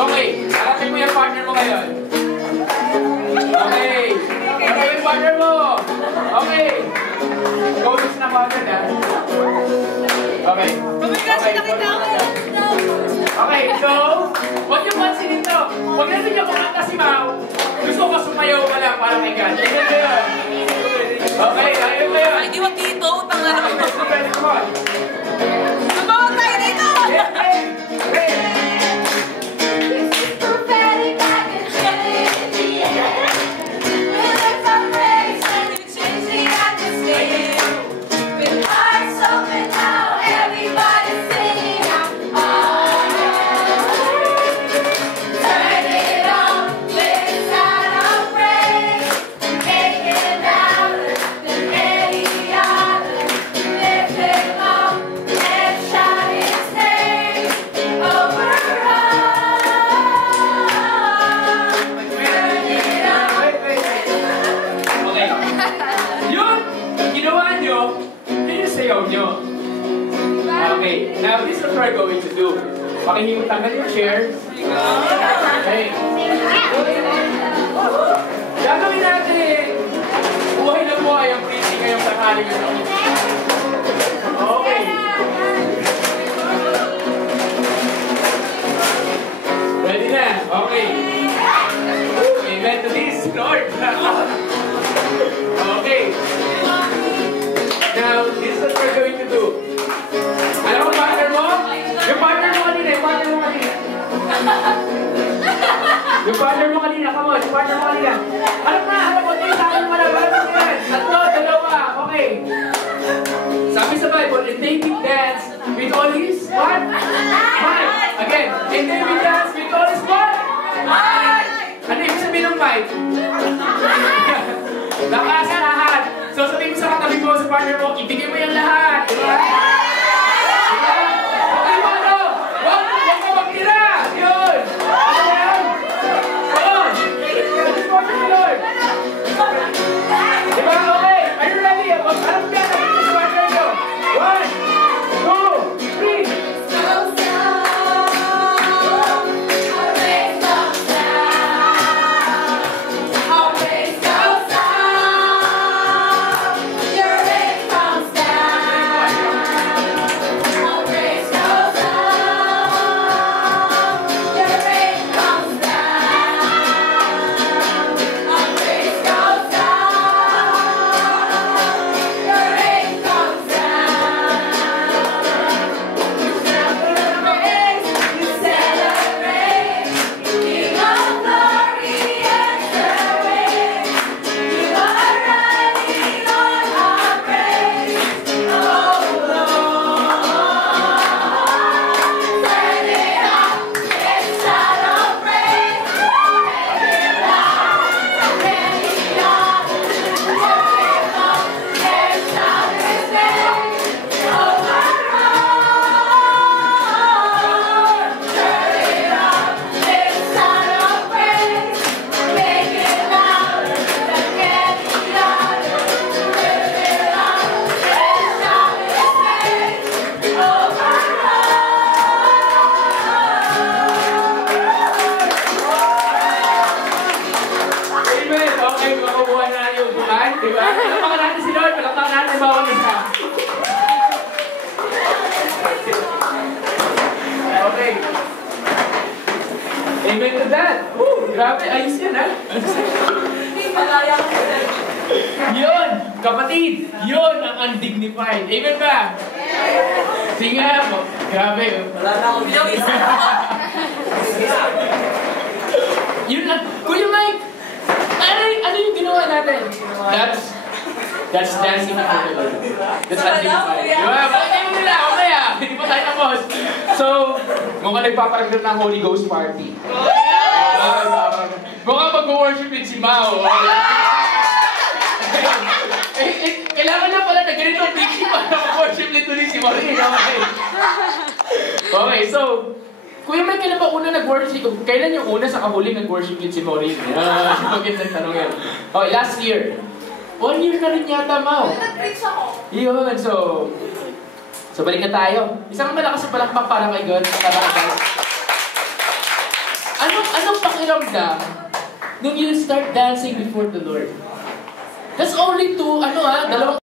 Okay, harapin mo yung partner mo ngayon. Okay. Harapin yung partner mo. Okay. Bonus na partner ha. Okay. Okay, so, huwag yung pansinin to. Huwag natin yung kumanta si Mau. Gusto ko sumayaw ka lang para kay God. Tingnan mo yun. Okay, ayun mo yun. Ay, di wag dito. Utang na naman. Come on. Sumawa tayo dito! Okay, now this is what we're going to do. Pakihintanggal yung chair. Okay. Gagawin natin. Buhay na buhay ang pretty ngayong tanghali nyo. Okay. Ready na? Okay. Amen to this, Lord. Okay. Now, this is what we're going to do. Alam mo, partner mo? Yung partner mo kanina, yung partner mo kanina. Yung partner mo kanina, come on, yung partner mo kanina. Alam mo, ito sa akin mo na, alam mo yan. Tatlo, dalawa, okay. Sabi sa Bible, and David danced with all his, what? Might. Again, and David danced with all his what? Might. Ano yung sabihin ng might? Lakas lahat. So sabihin mo sa katabi mo, sa partner mo, ibigay mo yung lahat. Diba? Amen to that. Grabe, ayos yan ha. Yun, kapatid, yun ang undignified. Amen ba? Sige nga po. Grabe. Wala na akong yung isa. Yun lang. Kuya Mike, ano yung ginawa natin? That's dancing na po. That's undignified. Diba? Bakit mo nila? Okay ah. Hindi pa tayo tapos. So, mukhang nagpaparagdag ng Holy Ghost party. Mukhang mag-worship with si Mao. Kailangan na pala na ganito ang preaching para mag-worship nito ni si Mao. Okay, so, Kuya Mike, kailan ba una nag-worship? Kailan yung una sa kahuling nag-worship with si Maureen? Magandang tanong yan. Okay, last year. 1 year na rin yata, Mao. Nag-preach ako. Yun, so balik na tayo. Isang malakas na palakpak para kay God. Anong pakiramdam nung you start dancing before the Lord? That's only two, dalawang